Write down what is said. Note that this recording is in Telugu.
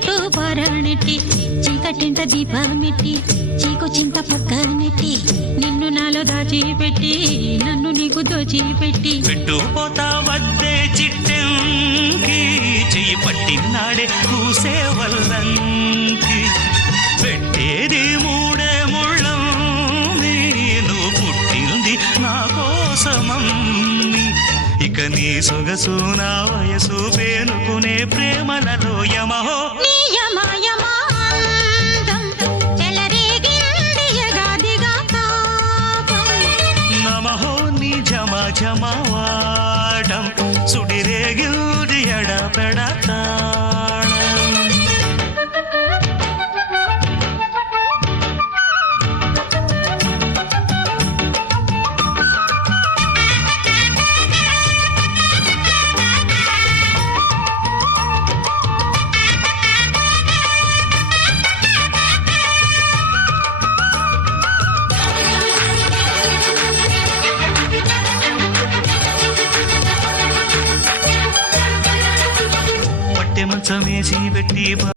పొట్టు పారాణెట్టి చీకటింట దీపమెట్టి చీకు చింత పక్క నెట్టి నిన్ను నాలో దాచిపెట్టి నన్ను నీకు దోచిపెట్టి పెట్టుపోతా వద్దే చిట్టంకి చెయ్యి పట్టినాడే కూసే వల్లంకి పెట్టేది మూడే ముళ్ళం నేను పుట్టింది నా కోసమమ్మి ఇక నీ సొగసు నా వయసు పేనుకునే ప్రేమలలో యమహో నమహో నీ జమా జమావాడం సుడిరేగిల్ది ఎడపెడతాళం మంచమేసి పెట్టి